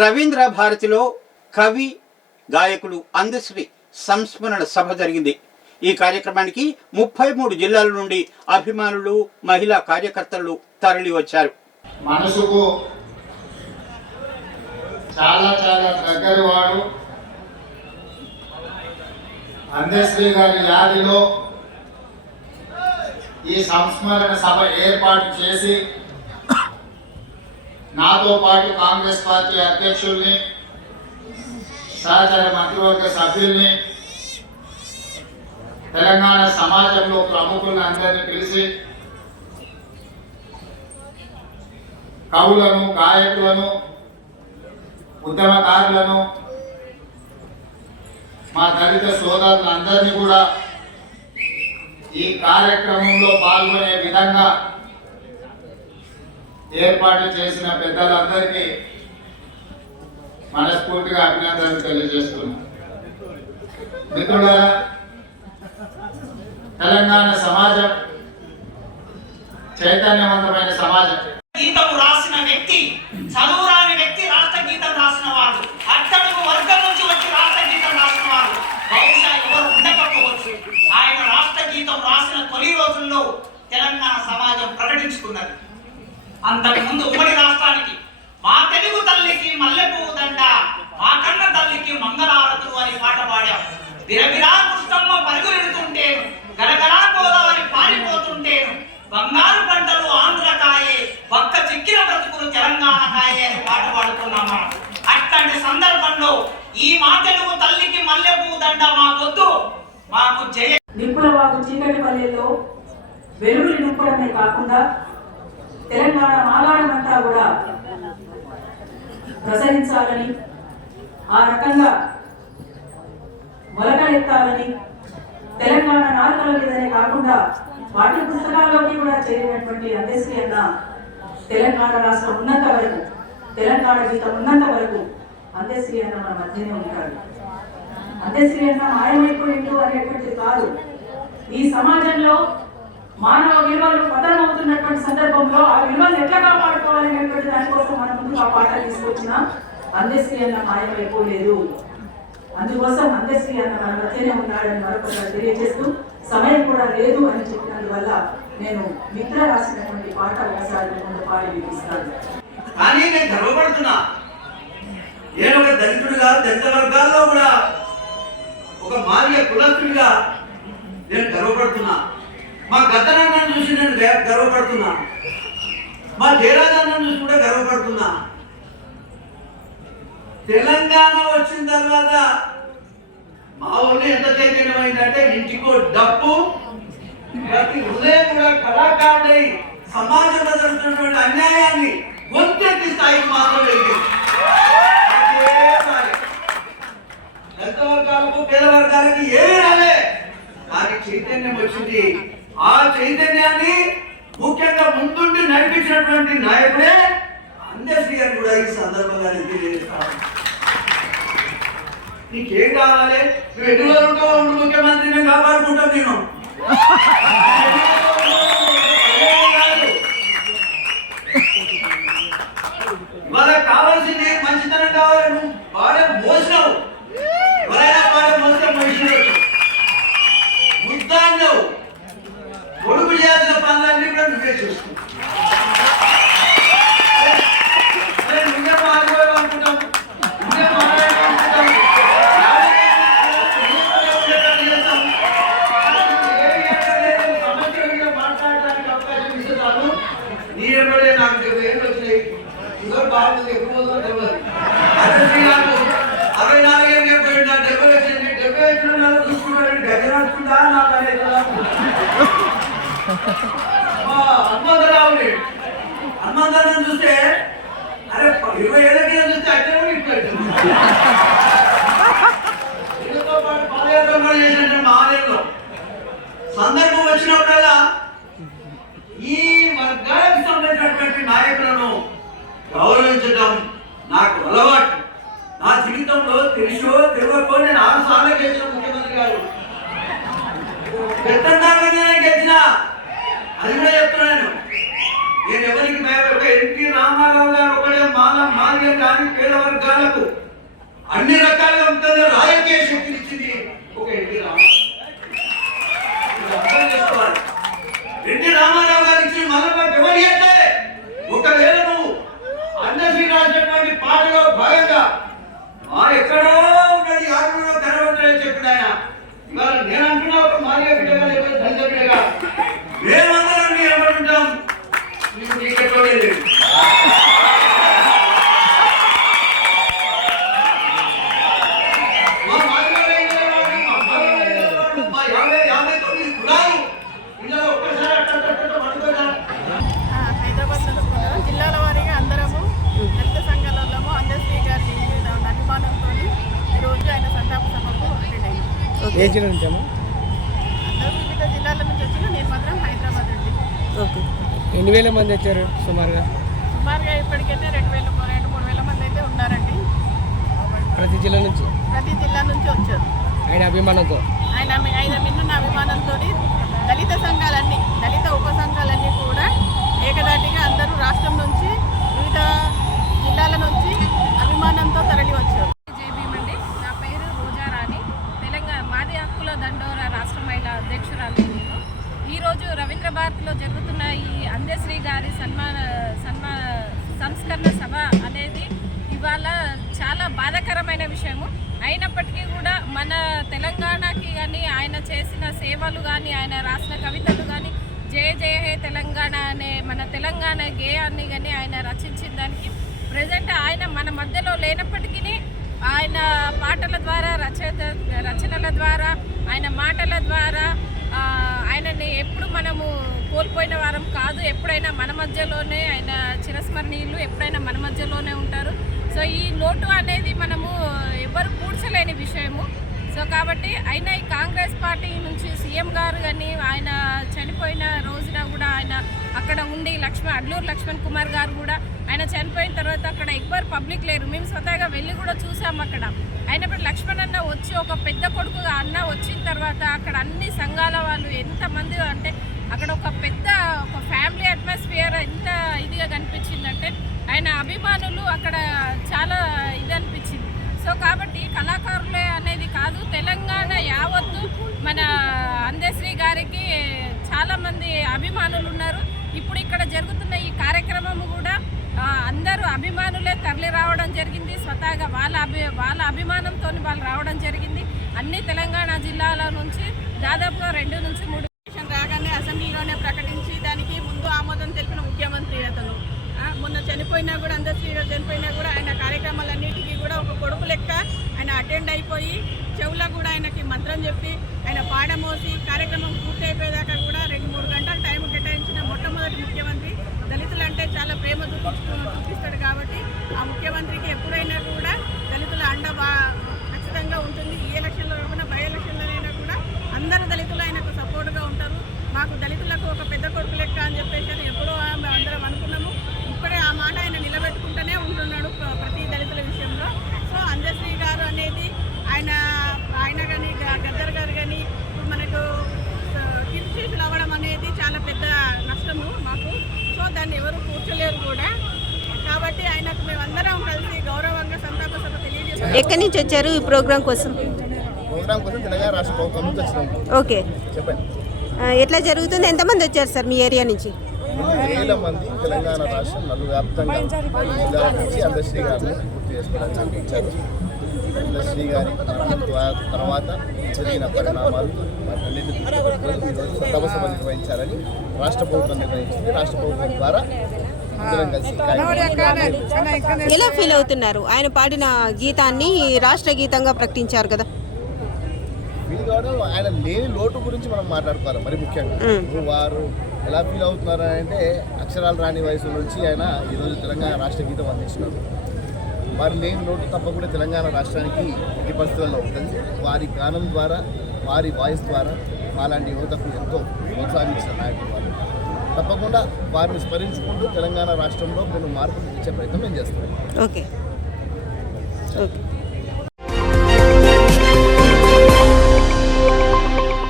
రవీంద్ర భారతిలో కవి గాయకులు అందశ్రీ సంస్మరణ సభ జరిగింది. ఈ కార్యక్రమానికి ముప్పై మూడు జిల్లాల నుండి అభిమానులు మహిళా కార్యకర్తలు తరలి వచ్చారు. మనసుకు చాలా చాలా దగ్గర వాడు అందశ్రీ గారి యాదిలో ఈ సంస్మరణ సభ ఏర్పాటు చేసి నాతో పాటు కాంగ్రెస్ పార్టీ అధ్యక్షుల్ని సహచర మంత్రివర్గ సభ్యుల్ని తెలంగాణ సమాజంలో ప్రముఖులను అందరినీ పిలిచి కవులను గాయకులను ఉద్యమకారులను మా దళిత సోదరులందరినీ కూడా ఈ కార్యక్రమంలో పాల్గొనే విధంగా ఏర్పాటు చేసిన పెద్దలందరికీ మనస్ఫూర్తిగా అభినందనలు తెలియజేస్తున్నాను. మిత్రులారా తెలంగాణ సమాజం చైతన్యవంతమైన సమాజం. గీతం రాసిన వ్యక్తి చదువు రాని వ్యక్తి రాష్ట్ర గీతం రాసిన వాడు. అట్టడుగు వర్గం నుంచి వచ్చి రాష్ట్ర గీతం రాసిన వాడు. బహుశా ఎవరు ఉండకపోవచ్చు. ఆయన రాష్ట్ర గీతం రాసిన తొలి రోజుల్లో తెలంగాణ సమాజం ప్రకటించుకున్నది. అంతకు ముందు ఉమ్మడి రాష్ట్రానికి మా తెలుగు తల్లికి మల్లెపూ దండ మా కన్న తల్లికి మంగళారతులు అని పాట పాడాం. బిరబిరా కృష్ణమ్మ పరుగులెడుతుంటేను గలగలా గోదావరి పారిపోతుంటేను బంగారు పంటలు ఆంధ్రకాయే ఒక్క చిక్కిన బ్రతుకులు తెలంగాణకాయే అని పాట పాడుకున్నాం మనం. అట్లాంటి సందర్భంలో ఈ మా తెలుగు తల్లికి మల్లెపూ దండ మాకొద్దు మాకు జయ నిప్పులవాగు చీకటి పల్లెల్లో వెలుగులు నింపడమే కాకుండా తెలంగాణ మాగాణమంతా కూడా ప్రసరించాలని ఆ రకంగా మొలకలెత్తాలని తెలంగాణ నాలుకల మీదనే కాకుండా పాఠ్య పుస్తకాల్లోకి కూడా చేరినటువంటి అందశ్రీ అన్న తెలంగాణ రాష్ట్రం ఉన్నంత వరకు తెలంగాణ గీతం ఉన్నంత వరకు అందశ్రీ అన్న మన మధ్యనే ఉంటాడు. అందశ్రీ అన్న మాయమైపోయిండు అనేటువంటిది కాదు. ఈ సమాజంలో మానవ విలువలు పతనం అవుతున్నటువంటి సందర్భంలో ఆ విలువలు ఎట్లా కాపాడుకోవాలి అనేటువంటి దానికోసం మన ముందు ఆ పాట తీసుకొచ్చిన అందశ్రీ అన్న మాయమైపోలేదు అందుకోసం అందశ్రీ అన్న మన మధ్యనే ఉన్నాడని మరొకసారి తెలియజేస్తూ సమయం కూడా లేదు అని చెప్పినందువల్ల నేను మిత్ర రాసినటువంటి పాట ఒకసారి ముందు పాడి వినిపిస్తాను. కానీ నేను గర్వపడుతున్నా. నేను ఒక దళితుడిగా దళిత వర్గాల్లో కూడా ఒక మాల్య కులస్తుడిగా నేను గర్వపడుతున్నా. మా గద్దనాన్ని చూసి నేను గర్వపడుతున్నాను గర్వపడుతున్నా. మా జయరాజాన్ని చూసి కూడా గర్వపడుతున్నా. తెలంగాణ వచ్చిన తర్వాత మా ఊళ్ళో ఎంత చైతన్యమైందంటే ఇంటికో డప్పు ప్రతి హృదయం కూడా కళాకారుడై సమాజంలో జరుగుతున్నటువంటి అన్యాయాన్ని గొంతెత్తి స్థాయికి మాత్రం వెళ్ళింది అదే దళిత వర్గాలకు పేద వర్గాలకి ఏమీ రాలే. కానీ చైతన్యం వచ్చింది. ఆ చైతన్యాన్ని ముఖ్యంగా ముందుండి నడిపించినటువంటి నాయకుడే అందశ్రీ గారు కూడా ఈ సందర్భంగా తెలియజేస్తాను. నీకేం కావాలి? నువ్వు ఎన్ని రోజులు ఉంటావు ఉండు ముఖ్యమంత్రి నేను. చూసుకున్నాడు గది రాసుకుందా నాకు అనేది హనుమంతరావు హనుమంతరావు చూస్తే అరే ఇరవై ఏళ్ళకి చూస్తే అట్లే ఇప్పుడు పాటు పాదయాత్ర కూడా చేసినట్టు మా ఆలయంలో సందర్భం వచ్చినప్పుడల్లా ఈ వర్గాలకు సంబంధించినటువంటి నాయకులను గౌరవించడం నాకు అలవాటు నా జీవితంలో తెలుసో తెలియకో నేను ఆరు సార్లు చేసిన ముఖ్యమంత్రి గారు పెద్దండాలుగానే గెలిచిన అది కూడా చెప్తున్నాను. నేను ఎవరికి భయపడ ఎన్టీ రామారావు గారు ఒకడే మాల మాదిగ కానీ పేద వర్గాలకు అన్ని రకాలుగా ఉంటుంది. రాజకీయ శక్తిని ఇచ్చింది ఒక ఎన్టీ రామారావు చేసుకోవాలి. ఎన్టీ రామారావు గారు ఇచ్చిన మరొక ఎవరి అంటే ఒకవేళ నువ్వు అన్నశ్రీ రాసినటువంటి పాటలో భాగంగా మా ఎక్కడో ఉన్నది ఆటలో తెరవట్లేదు చెప్పిన ఆయన ఇవాళ నేను అంటున్నా ఒక మాదిగ బిడ్డగా లేకపోతే దళిత బిడ్డగా మేమందరం నీ ఏమంటాం నీకు నీకెక్కడో లేదు మా మాదిగలే లేనివాడు, మా మాదిగలే లేనివాడు, మా యాభై యాభై తొమ్మిది కులాలు ఇందులో ఒక్కసారి అట్ట అట్ట జిల్లాల వారీగా అందరము దళిత సంఘాలలోము అందశ్రీ గారి మీద అభిమానంతో ఈరోజు ఆయన సంతాప సభకు అటెండ్ అయ్యింది ఏ జిల్లా నుంచి అమ్మా అందరూ వివిధ జిల్లాల నుంచి వచ్చిన నేను మాత్రం హైదరాబాద్ ఓకే. ఎన్ని వేల మంది వచ్చారు సుమారుగా? సుమారుగా ఇప్పటికైతే రెండు వేల రెండు మూడు వేల మంది అయితే ఉన్నారండి. ప్రతి జిల్లా నుంచి? ప్రతి జిల్లా నుంచి వచ్చారు. ఆయన అభిమానంతో? ఆయన ఆయన మిన్నున్న అభిమానంతో దళిత సంఘాలన్నీ దళిత ఉప సంఘాలన్నీ విషయము అయినప్పటికీ కూడా మన తెలంగాణకి కానీ ఆయన చేసిన సేవలు కానీ ఆయన రాసిన కవితలు కానీ జయ జయ హే తెలంగాణ అనే మన తెలంగాణ గేయాన్ని కానీ ఆయన రచించిన దానికి ప్రజెంట్ ఆయన మన మధ్యలో లేనప్పటికీ ఆయన పాటల ద్వారా రచయిత రచనల ద్వారా ఆయన మాటల ద్వారా ఆయనని ఎప్పుడు మనము కోల్పోయిన వారం కాదు. ఎప్పుడైనా మన మధ్యలోనే ఆయన చిరస్మరణీయులు ఎప్పుడైనా మన మధ్యలోనే ఉంటారు. సో ఈ లోటు అనేది మనము ఎవరు పూడ్చలేని విషయము. సో కాబట్టి అయినా ఈ కాంగ్రెస్ పార్టీ నుంచి సీఎం గారు కానీ ఆయన చనిపోయిన రోజున కూడా ఆయన అక్కడ ఉండి లక్ష్మణ్ అడ్లూరు లక్ష్మణ్ కుమార్ గారు కూడా ఆయన చనిపోయిన తర్వాత అక్కడ ఎవ్వరు పబ్లిక్ లేరు. మేము స్వతహాగా వెళ్ళి కూడా చూసాం అక్కడ. అయినప్పుడు లక్ష్మణ్ అన్న వచ్చి ఒక పెద్ద కొడుకుగా అన్న వచ్చిన తర్వాత అక్కడ అన్ని సంఘాల వాళ్ళు ఎంతమంది అంటే అక్కడ ఒక పెద్ద ఒక ఫ్యామిలీ అట్మాస్ఫియర్ ఎంత ఇదిగా కనిపించిందంటే ఆయన అభిమానులు అక్కడ చాలా ఇది అనిపించింది సో కాబట్టి కళాకారులే అనేది కాదు తెలంగాణ యావత్తు మన అందశ్రీ గారికి చాలామంది అభిమానులు ఉన్నారు. ఇప్పుడు ఇక్కడ జరుగుతున్న ఈ కార్యక్రమం కూడా అందరూ అభిమానులే తరలి రావడం జరిగింది. స్వతహాగా వాళ్ళ అభి వాళ్ళ అభిమానంతో వాళ్ళు రావడం జరిగింది. అన్ని తెలంగాణ జిల్లాల నుంచి దాదాపుగా రెండు నుంచి మూడు రాగానే అసెంబ్లీలోనే ప్రకటించి దానికి ముందు ఆమోదం తెలిపిన ముఖ్యమంత్రి అతను. మొన్న చనిపోయినా కూడా అందరి గారు చనిపోయినా కూడా ఆయన కార్యక్రమాలన్నిటికీ కూడా ఒక కొడుకు లెక్క. ఆయన అటెండ్ అయిపోయి చెవులో కూడా ఆయనకి మంత్రం చెప్పి ఆయన పాడమోసి కార్యక్రమం పూర్తి అయిపోయేదాకా కూడా రెండు మూడు గంటల టైం కేటాయించిన మొట్టమొదటి ముఖ్యమంత్రి. దళితులంటే చాలా ప్రేమ చూపించు చూపిస్తాడు కాబట్టి ఆ ముఖ్యమంత్రికి ఎప్పుడైనా కూడా దళితుల అండ బా ఖచ్చితంగా ఉంటుంది. ఈ ఎలక్షన్లో కాకుండా బై ఎలక్షన్లోనైనా కూడా అందరు దళితులు ఆయనకు సపోర్ట్గా ఉంటారు మాకు దళితులకు ఒక పెద్ద కొడుకు లెక్క అని చెప్పేసి అని ఎప్పుడో ఆమె అందరం అనుకున్నాము ఇప్పుడే ఆ మాట ఆయన నిలబెట్టుకుంటూనే ఉంటున్నాడు ప్ర- ప్రతి దళితుల విషయంలో సో అందశ్రీ గారు అనేది ఆయన ఆయన కానీ గద్దర్ గారు కానీ ఇప్పుడు మనకు కిర్చీసులు అవ్వడం అనేది చాలా పెద్ద నష్టము మాకు దాన్ని ఎవరు కూర్చోలేరు కూడా. కాబట్టి ఆయనకు మేమందరం కలిసి గౌరవంగా సంతాప సభ తెలియజేస్తాం ఎక్కడి నుంచి వచ్చారు ఈ ప్రోగ్రాం కోసం? ప్రోగ్రామ్ కోసం తెలంగాణ రాష్ట్ర ప్రభుత్వం నుంచి వచ్చినాం. ఓకే. చెప్పండి. ఎట్లా జరుగుతుంది? ఎంతమంది వచ్చారు సార్ మీ ఏరియా నుంచి? ఎనిమిది వేల మంది తెలంగాణ రాష్ట్రం నలు వ్యాప్తంగా నుంచి అందశ్రీ గారిని గుర్తు చేసుకోవడానికి అందశ్రీ గారి తర్వాత జరిగిన పరిణామాలు వాటన్నిటి దృష్టిలో పెట్టుకొని ఈరోజు సభ నిర్వహించాలని రాష్ట్ర ప్రభుత్వం నిర్వహించింది. రాష్ట్ర ప్రభుత్వం ద్వారా ఎలా ఫీల్ అవుతున్నారు? ఆయన పాడిన గీతాన్ని రాష్ట్ర గీతంగా ప్రకటించారు కదా. ఫీల్ కావడం ఆయన లేని లోటు గురించి మనం మాట్లాడుకోవాలి మరి ముఖ్యంగా. వారు ఎలా ఫీల్ అవుతున్నారు అంటే అక్షరాలు రాని వయసు నుంచి ఆయన ఈరోజు తెలంగాణ రాష్ట్ర గీతం అందించినారు వారి లేని లోటు తప్పకుండా తెలంగాణ రాష్ట్రానికి ఈ పరిస్థితుల్లో ఉంటుంది వారి గానం ద్వారా వారి వాయిస్ ద్వారా అలాంటి యువతకు ఎంతో ప్రోత్సాహించిన నాయకులు వారు. తప్పకుండా వారిని స్మరించుకుంటూ తెలంగాణ రాష్ట్రంలో కొన్ని మార్పులు తెచ్చే ప్రయత్నం మేము చేస్తాం. ఓకే. ఓకే.